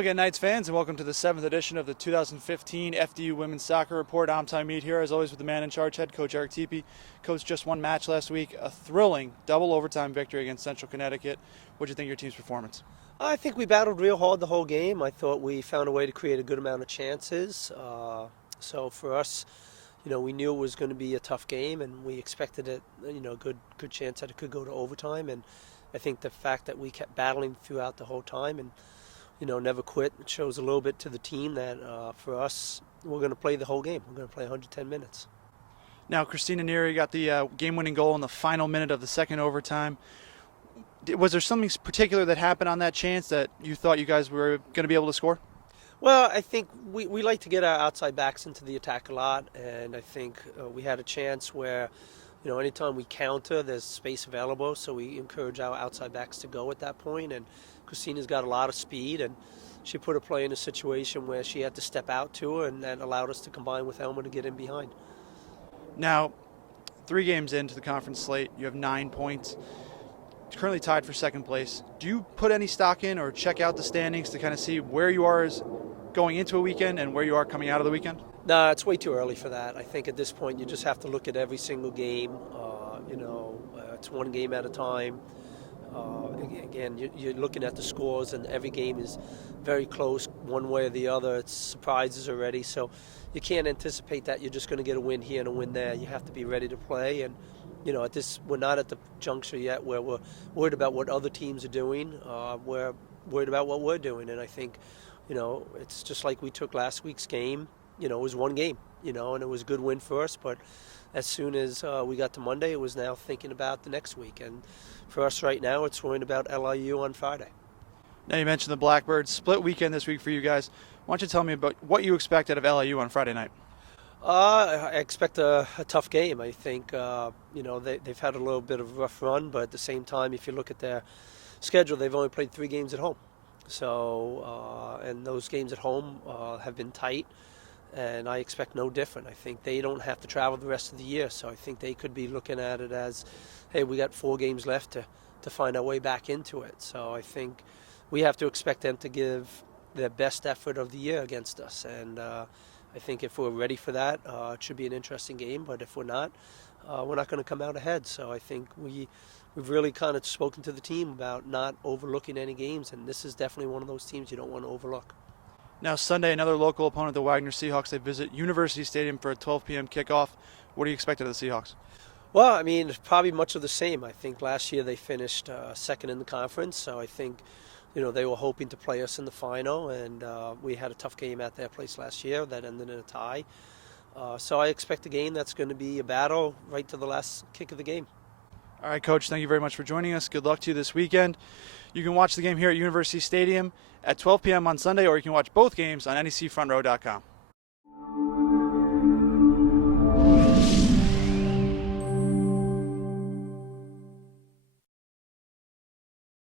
Hello again, Knights fans, and welcome to the 7th edition of the 2015 FDU Women's Soccer Report. I'm Ty Mead here, as always, with the man in charge, head coach Eric Teepe. Coach, just one match last week, a thrilling double overtime victory against Central Connecticut. What do you think of your team's performance? I think we battled real hard the whole game. I thought we found a way to create a good amount of chances. So for us, we knew it was going to be a tough game, and we expected it, good chance that it could go to overtime. And I think the fact that we kept battling throughout the whole time and never quit, it shows a little bit to the team that for us, we're going to play the whole game. We're going to play 110 minutes. Now, Christina Neary got the game-winning goal in the final minute of the second overtime. Was there something particular that happened on that chance that you thought you guys were going to be able to score? Well, I think we like to get our outside backs into the attack a lot, and I think we had a chance where, anytime we counter, there's space available, so we encourage our outside backs to go at that point, and Christina's got a lot of speed, and she put her play in a situation where she had to step out to her, and that allowed us to combine with Elmer to get in behind. Now, 3 games into the conference slate, you have 9 points. Currently tied for second place. Do you put any stock in or check out the standings to kind of see where you are as going into a weekend and where you are coming out of the weekend? No, it's way too early for that. I think at this point you just have to look at every single game. It's one game at a time. Again, you're looking at the scores, and every game is very close one way or the other. It's surprises already, so you can't anticipate that you're just going to get a win here and a win there. You have to be ready to play, and we're not at the juncture yet where we're worried about what other teams are doing. We're worried about what we're doing, and I think, it's just like we took last week's game. It was one game, and it was a good win for us, but as soon as we got to Monday, it was now thinking about the next week, and for us right now, it's worrying about LIU on Friday. Now, you mentioned the Blackbirds. Split weekend this week for you guys. Why don't you tell me about what you expect out of LIU on Friday night? I expect a tough game. I think, they've had a little bit of a rough run, but at the same time, if you look at their schedule, they've only played 3 games at home. So, and those games at home have been tight, and I expect no different. I think they don't have to travel the rest of the year, so I think they could be looking at it as, hey, we got 4 games left to find our way back into it. So I think we have to expect them to give their best effort of the year against us, and I think if we're ready for that, it should be an interesting game. But if we're not going to come out ahead. So I think we've really kind of spoken to the team about not overlooking any games, and this is definitely one of those teams you don't want to overlook. Now, Sunday, another local opponent, the Wagner Seahawks. They visit University Stadium for a 12 p.m. kickoff. What do you expect of the Seahawks? Well, I mean, probably much of the same. I think last year they finished second in the conference, so I think they were hoping to play us in the final, and we had a tough game at their place last year that ended in a tie. So I expect a game that's going to be a battle right to the last kick of the game. All right, Coach, thank you very much for joining us. Good luck to you this weekend. You can watch the game here at University Stadium at 12 p.m. on Sunday, or you can watch both games on necfrontrow.com.